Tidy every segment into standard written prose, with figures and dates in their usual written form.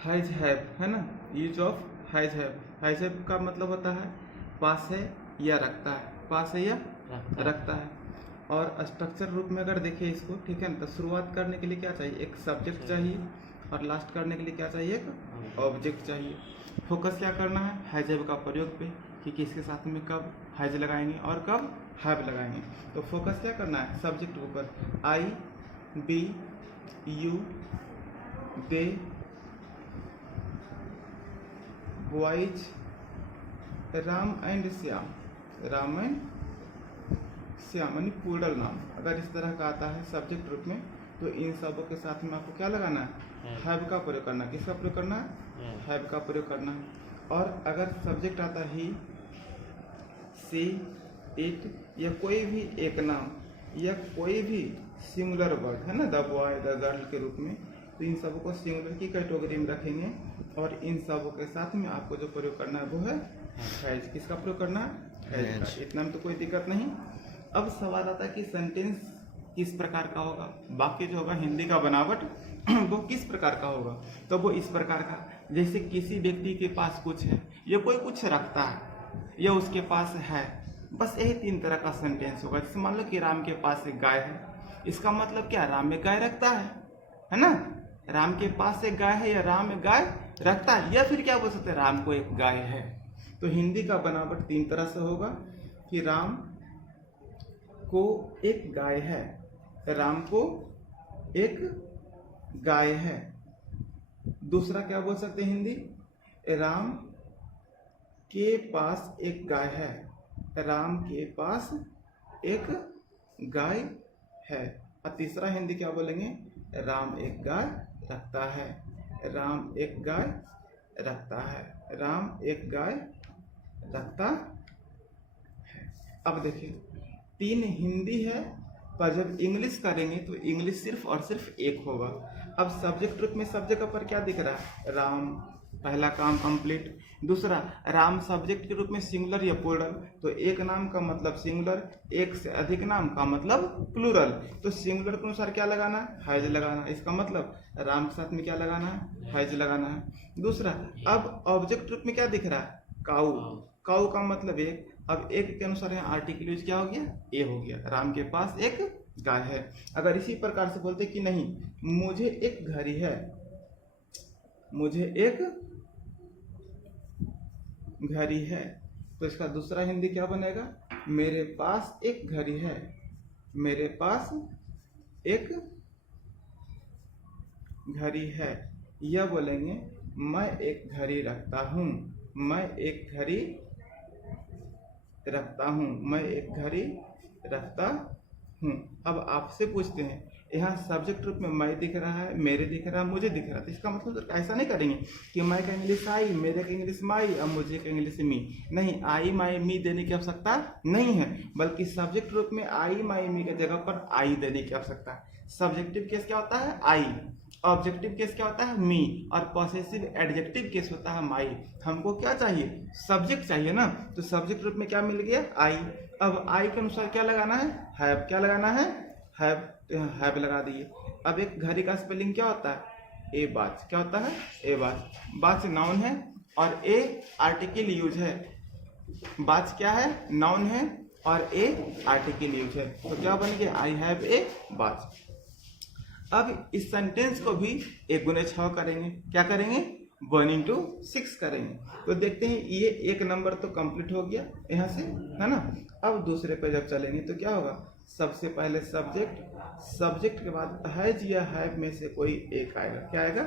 Has have है ना, use of has have का मतलब होता है पास है या रखता है, पास है या रखता है। और स्ट्रक्चर रूप में अगर देखें इसको, ठीक है ना, तो शुरुआत करने के लिए क्या चाहिए, एक सब्जेक्ट चाहिए, और लास्ट करने के लिए क्या चाहिए, एक ऑब्जेक्ट चाहिए। फोकस क्या करना है, हैज हैव का प्रयोग पे, कि किसके साथ में कब हैज लगाएंगे और कब हैव लगाएंगे। तो फोकस क्या करना है, सब्जेक्ट के ऊपर। I, we, you, they, boys, Ram and Shyam, Ram and Shyam यानी प्लूरल नाम अगर इस तरह का आता है सब्जेक्ट रूप में, तो इन सबों के साथ में आपको क्या लगाना है, हैव का प्रयोग करना है। किसका प्रयोग करना है, हैव का प्रयोग करना है। और अगर सब्जेक्ट आता है ही, सी, इट, या कोई भी एक नाम या कोई भी सिंगुलर वर्ड है ना, द बॉय, द गर्ल के रूप में, तो इन सबों को सिंगुलर की कैटेगरी में रखेंगे, और इन सबों के साथ में आपको जो प्रयोग करना है वो है हैज। किसका प्रयोग करना है, हैज। इतना में तो कोई दिक्कत नहीं। अब सवाल आता है कि सेंटेंस किस प्रकार का होगा, वाक्य जो होगा हिंदी का बनावट वो किस प्रकार का होगा। तो वो इस प्रकार का, जैसे किसी व्यक्ति के पास कुछ है, या कोई कुछ रखता है, या उसके पास है, बस यही तीन तरह का सेंटेंस होगा। जैसे मान लो कि राम के पास एक गाय है, इसका मतलब क्या, राम एक गाय रखता है ना, राम के पास एक गाय है या राम एक गाय रखता है, या फिर क्या बोल सकते हैं, राम को एक गाय है। तो हिंदी का बनावट तीन तरह से होगा कि राम को एक गाय है, राम को एक गाय है। दूसरा क्या बोल सकते हैं हिंदी, राम के पास एक गाय है, राम के पास एक गाय है। और तीसरा हिंदी क्या बोलेंगे, राम एक गाय रखता है, राम एक गाय रखता है, राम एक गाय रखता है। अब देखिए तीन हिंदी है, पर जब इंग्लिश करेंगे तो इंग्लिश सिर्फ और सिर्फ एक होगा। अब सब्जेक्ट रूप में सब जगह पर क्या दिख रहा है, राम, पहला काम कंप्लीट। दूसरा, राम सब्जेक्ट के रूप में सिंगुलर या प्लूरल, तो एक नाम का मतलब सिंगुलर, एक से अधिक नाम का मतलब प्लूरल। तो सिंगुलर के अनुसार क्या लगाना है, हैज लगाना। इसका मतलब राम के साथ में क्या लगाना है, हैज लगाना है। दूसरा, अब ऑब्जेक्ट रूप में क्या दिख रहा है, काऊ, काऊ का मतलब एक। अब एक के अनुसार यहाँ आर्टिकल यूज क्या हो गया, ए हो गया, राम के पास एक गाय है। अगर इसी प्रकार से बोलते कि नहीं, मुझे एक घड़ी है, मुझे एक घड़ी है, तो इसका दूसरा हिंदी क्या बनेगा, मेरे पास एक घड़ी है, मेरे पास एक घड़ी है। यह बोलेंगे मैं एक घड़ी रखता हूँ, मैं एक घड़ी रखता हूँ, मैं एक घड़ी रखता हूँ। अब आपसे पूछते हैं, यहाँ सब्जेक्ट रूप में मैं दिख रहा है, मेरे दिख रहा है, मुझे दिख रहा है, तो इसका मतलब तो ऐसा नहीं करेंगे कि मैं का इंग्लिश आई, मेरे का इंग्लिश माई और मुझे का इंग्लिश मी। नहीं, आई माई मी देने की आवश्यकता नहीं है, बल्कि सब्जेक्ट रूप में आई माई मी के जगह पर आई देने की आवश्यकता है। सब्जेक्टिव केस क्या होता है, आई, ऑब्जेक्टिव केस क्या होता है, मी, और पॉसेसिव एडजेक्टिव केस होता है माई। हमको क्या चाहिए, सब्जेक्ट चाहिए ना, तो सब्जेक्ट रूप में क्या मिल गया, आई। अब आई के अनुसार क्या लगाना है, हैव। क्या लगाना है, हैव, तो यहाँ हैव लगा दिए। अब एक घड़ी का स्पेलिंग क्या होता है, ए बाच। क्या होता है, ए बाच। बाच नाउन है और ए आर्टिकल यूज है। बाच क्या है, नाउन है और ए आर्टिकल यूज है, तो क्या बन गया, आई हैव ए बाच। अब इस सेंटेंस को भी 1 गुने 6 करेंगे। क्या करेंगे, 1 into 6 करेंगे। तो देखते हैं ये एक नंबर तो कंप्लीट हो गया यहाँ से, है ना। अब दूसरे पे जब चलेंगे तो क्या होगा, सबसे पहले सब्जेक्ट, सब्जेक्ट के बाद हैज या हैव में से कोई एक आएगा। क्या आएगा,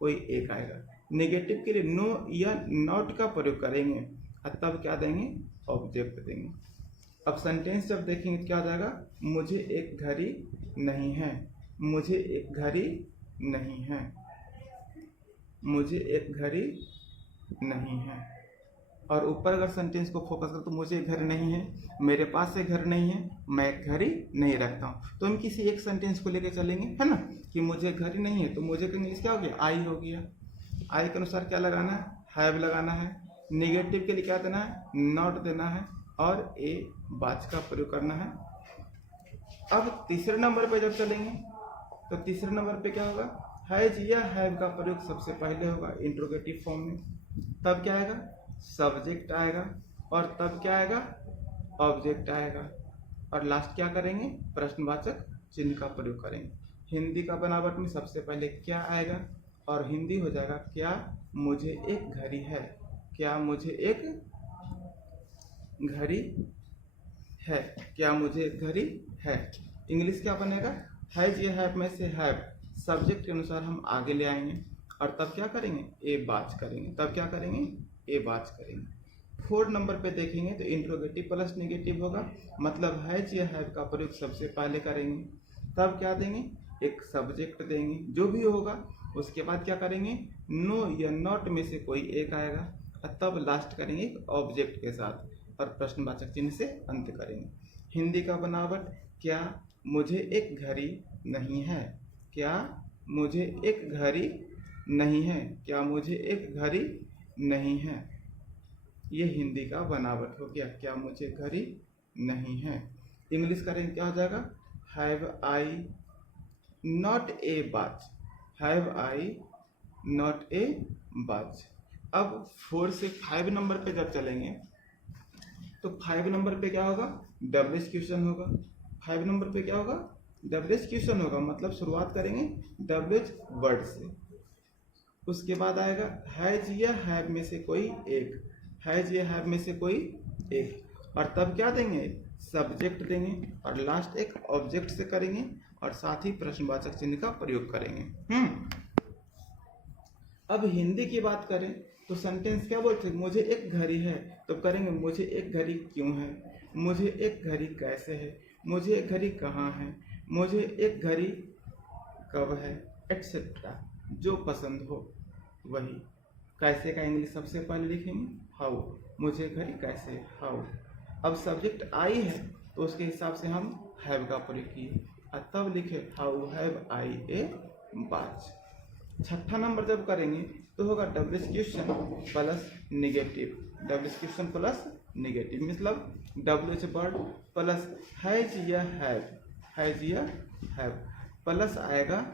कोई एक आएगा। नेगेटिव के लिए नो या नॉट का प्रयोग करेंगे, और तब क्या देंगे, ऑब्जेक्ट देंगे। अब सेंटेंस जब देखेंगे तो क्या आ जाएगा, मुझे एक घड़ी नहीं है, मुझे एक घड़ी नहीं है, मुझे एक घड़ी नहीं है। और ऊपर अगर सेंटेंस को फोकस करें तो मुझे एक घर नहीं है, मेरे पास एक घर नहीं है, मैं एक घड़ी नहीं रखता हूँ। तो हम किसी एक सेंटेंस को लेके चलेंगे, है ना, कि मुझे घड़ी नहीं है, तो मुझे का इंग्लिश क्या हो गया, आई हो गया। आई के अनुसार क्या लगाना है, हैव लगाना है। नेगेटिव के लिए क्या देना है, नॉट देना है, और ए बाच का प्रयोग करना है। अब तीसरे नंबर पे जब चलेंगे तो तीसरे नंबर पे क्या होगा, हैज या हैव का प्रयोग सबसे पहले होगा इंट्रोगेटिव फॉर्म में, तब क्या आएगा, सब्जेक्ट आएगा, और तब क्या आएगा, ऑब्जेक्ट आएगा, और लास्ट क्या करेंगे, प्रश्नवाचक चिन्ह का प्रयोग करेंगे। हिंदी का बनावट में सबसे पहले क्या आएगा, और हिंदी हो जाएगा क्या मुझे एक घड़ी है, क्या मुझे एक घड़ी है, क्या मुझे एक घड़ी है। इंग्लिश क्या बनेगा, हैज या हैव में से हैव सब्जेक्ट के अनुसार हम आगे ले आएंगे, और तब क्या करेंगे, ए बाज करेंगे, तब क्या करेंगे, ए बाज करेंगे। 4 नंबर पे देखेंगे तो इंट्रोगेटिव प्लस नेगेटिव होगा, मतलब हैज या हैव का प्रयोग सबसे पहले करेंगे, तब क्या देंगे, एक सब्जेक्ट देंगे जो भी होगा, उसके बाद क्या करेंगे, नो या नॉट में से कोई एक आएगा, और तब लास्ट करेंगे एक ऑब्जेक्ट के साथ, और प्रश्नवाचक चिन्ह से अंत करेंगे। हिंदी का बनावट, क्या मुझे एक घड़ी नहीं है, क्या मुझे एक घड़ी नहीं है, क्या मुझे एक घड़ी नहीं है, ये हिंदी का बनावट हो गया, क्या मुझे घड़ी नहीं है। इंग्लिश करेंगे क्या हो जाएगा, have I not a watch, have I not a watch. अब 4 से 5 नंबर पे जब चलेंगे तो 5 नंबर पे क्या होगा, डब्ल्यूएच क्वेश्चन होगा। 5 नंबर पे क्या होगा, डब्ल्यूएच क्वेश्चन होगा, मतलब शुरुआत करेंगे डब्ल्यूएच वर्ड से, उसके बाद आएगा हैज या हैव में से कोई एक, हैज या हैव में से कोई एक, और तब क्या देंगे, सब्जेक्ट देंगे, और लास्ट एक ऑब्जेक्ट से करेंगे, और साथ ही प्रश्नवाचक चिन्ह का प्रयोग करेंगे। अब हिंदी की बात करें तो सेंटेंस क्या बोलते हैं, मुझे एक घड़ी है, तो करेंगे मुझे एक घड़ी क्यों है, मुझे एक घड़ी कैसे है, मुझे एक घड़ी कहाँ है, मुझे एक घड़ी कब है, एटसेट्रा, जो पसंद हो वही। कैसे का इंग्लिश सबसे पहले लिखेंगे, हाउ, मुझे घड़ी कैसे, हाउ। अब सब्जेक्ट आई है तो उसके हिसाब से हम हैव का प्रयोग किए, और तब लिखे how have I a watch. 6ठा नंबर जब करेंगे तो होगा WH question plus negative, WH question plus negative, मतलब डब्ल्यूएच वर्ड प्लस हैज या हैव, हैज या हैव, प्लस आएगा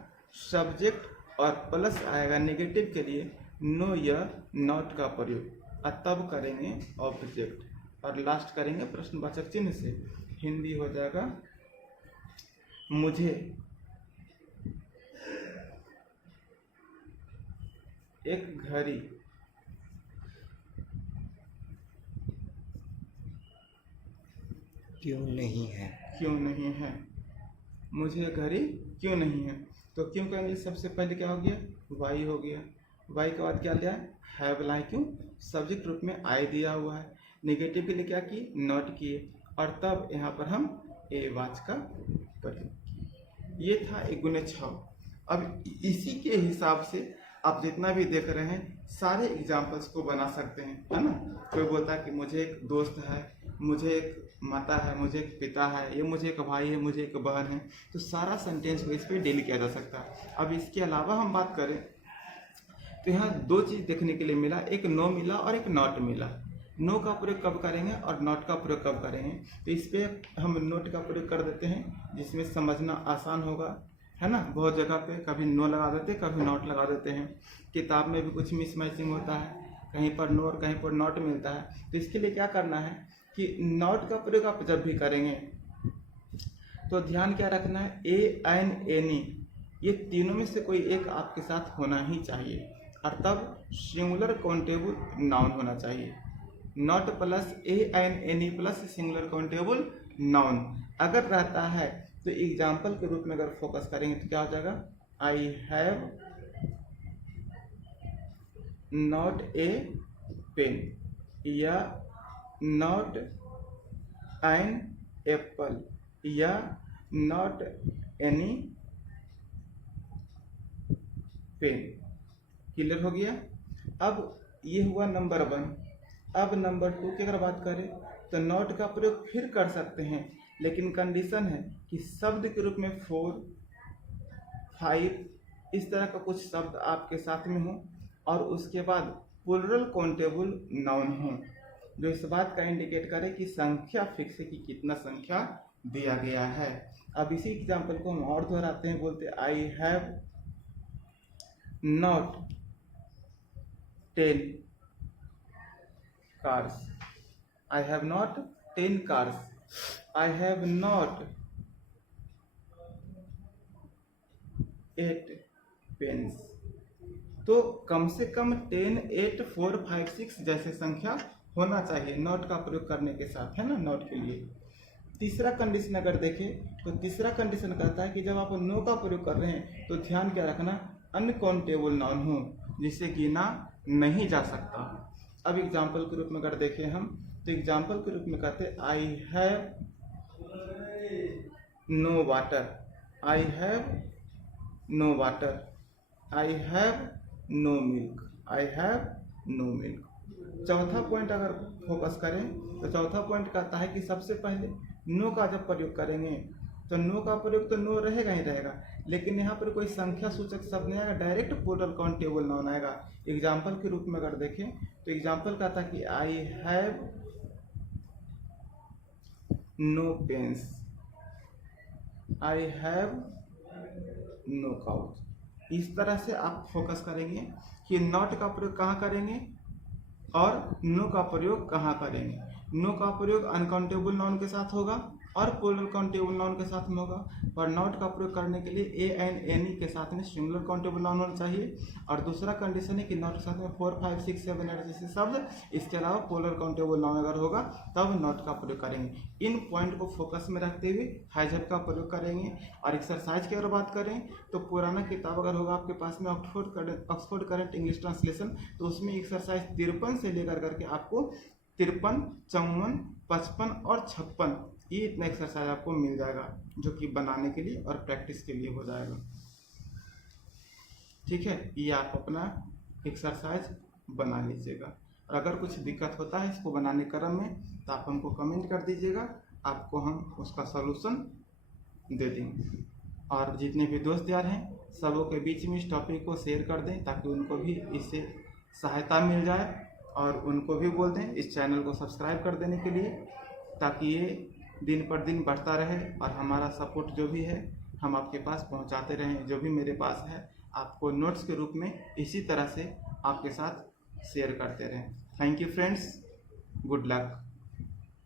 सब्जेक्ट और प्लस आएगा नेगेटिव के लिए नो या नॉट का प्रयोग, और तब करेंगे ऑब्जेक्ट, और लास्ट करेंगे प्रश्नवाचक चिन्ह से। हिंदी हो जाएगा मुझे एक घड़ी क्यों नहीं है, क्यों नहीं है, मुझे घड़ी क्यों नहीं है। तो क्यों का इंग्लिश सबसे पहले क्या हो गया, वाई हो गया, वाई के बाद क्या लिया, हैव लाए, क्यों सब्जेक्ट रूप में आई दिया हुआ है, नेगेटिव के लिए क्या किए, नॉट किए, और तब यहाँ पर हम ए वॉच का प्रयोग किए। ये था 1 गुने 6। अब इसी के हिसाब से आप जितना भी देख रहे हैं सारे एग्जाम्पल्स को बना सकते हैं, है ना। कोई बोलता है कि मुझे एक दोस्त है, मुझे एक माता है, मुझे एक पिता है, ये मुझे एक भाई है, मुझे एक बहन है, तो सारा सेंटेंस को इस पर डील किया जा सकता है। अब इसके अलावा हम बात करें तो यहाँ 2 चीज़ देखने के लिए मिला, एक नो मिला और एक नॉट मिला। नो का प्रयोग कब करेंगे और नॉट का प्रयोग कब करेंगे, तो इस पर हम नोट का प्रयोग कर देते हैं जिसमें समझना आसान होगा, है ना। बहुत जगह पे कभी नो लगा देते हैं, कभी नॉट लगा देते हैं। किताब में भी कुछ मिसमैचिंग होता है, कहीं पर नो और कहीं पर नॉट मिलता है। तो इसके लिए क्या करना है कि नॉट का प्रयोग आप जब भी करेंगे तो ध्यान क्या रखना है, ए एन एनी ये तीनों में से कोई एक आपके साथ होना ही चाहिए, और तब सिंगुलर काउंटेबल नाउन होना चाहिए। Not plus A an any plus singular countable noun अगर रहता है तो एग्जाम्पल के रूप में अगर फोकस करेंगे तो क्या हो जाएगा, I have not a pen, या नॉट एन एप्पल, या नॉट एनी पेन। क्लियर हो गया। अब ये हुआ नंबर 1। अब नंबर 2 की अगर बात करें तो नॉट का प्रयोग फिर कर सकते हैं, लेकिन कंडीशन है कि शब्द के रूप में 4, 5 इस तरह का कुछ शब्द आपके साथ में हो, और उसके बाद प्लूरल काउंटेबल नाउन हो, जो इस बात का इंडिकेट करे कि संख्या फिक्स है कि कितना संख्या दिया गया है। अब इसी एग्जाम्पल को हम और दोहराते हैं, बोलते I have not 10 cars. I have not 10 cars. I have not 8 pens. तो कम से कम 10, 8, 4, 5, 6 जैसे संख्या होना चाहिए नॉट का प्रयोग करने के साथ, है ना, नॉट के लिए। तीसरा कंडीशन अगर देखें तो तीसरा कंडीशन कहता है कि जब आप नो का प्रयोग कर रहे हैं तो ध्यान क्या रखना, अनकाउंटेबल नाउन हो जिसे गिना नहीं जा सकता। अब एग्जाम्पल के रूप में अगर देखें हम तो एग्जाम्पल के रूप में कहते हैं I have no water, I have no water, I have no milk, I have no milk. चौथा पॉइंट अगर फोकस करें तो चौथा पॉइंट कहता है कि सबसे पहले नो का जब प्रयोग करेंगे तो नो का प्रयोग तो नो रहेगा ही रहेगा, लेकिन यहाँ पर कोई संख्या सूचक शब्द नहीं आएगा, डायरेक्ट प्लूरल काउंटेबल नाउन आएगा। एग्जाम्पल के रूप में अगर देखें तो एग्जाम्पल कहता है कि I have no pens, I have no couch. इस तरह से आप फोकस करेंगे कि नॉट का प्रयोग कहाँ करेंगे और नो का प्रयोग कहाँ करेंगे। नो का प्रयोग अनकाउंटेबल नाउन के साथ होगा और प्लूरल काउंटेबल नाउन के साथ में होगा, और नॉट का प्रयोग करने के लिए ए एन एनी के साथ में सिंगुलर काउंटेबल नाउन होना चाहिए। और दूसरा कंडीशन है कि नॉट के साथ में 4, 5, 6, 7, 8 जैसे शब्द, इसके अलावा प्लूरल काउंटेबल नाउन अगर होगा तब नॉट का प्रयोग करेंगे। इन पॉइंट को फोकस में रखते हुए हैजर का प्रयोग करेंगे। और एक्सरसाइज की अगर बात करें तो पुराना किताब अगर होगा आपके पास में ऑक्सफोर्ड करंट इंग्लिश ट्रांसलेशन, तो उसमें एक्सरसाइज 53 से लेकर करके आपको 53, 54, 55 और 56 ये इतना एक्सरसाइज आपको मिल जाएगा, जो कि बनाने के लिए और प्रैक्टिस के लिए हो जाएगा। ठीक है, ये आप अपना एक्सरसाइज बना लीजिएगा। और अगर कुछ दिक्कत होता है इसको बनाने क्रम में तो आप हमको कमेंट कर दीजिएगा, आपको हम उसका सलूशन दे देंगे। और जितने भी दोस्त यार हैं सबों के बीच में इस टॉपिक को शेयर कर दें ताकि उनको भी इससे सहायता मिल जाए, और उनको भी बोल दें इस चैनल को सब्सक्राइब कर देने के लिए, ताकि ये दिन पर दिन बढ़ता रहे और हमारा सपोर्ट जो भी है हम आपके पास पहुंचाते रहें। जो भी मेरे पास है आपको नोट्स के रूप में इसी तरह से आपके साथ शेयर करते रहें। Thank you friends, good luck.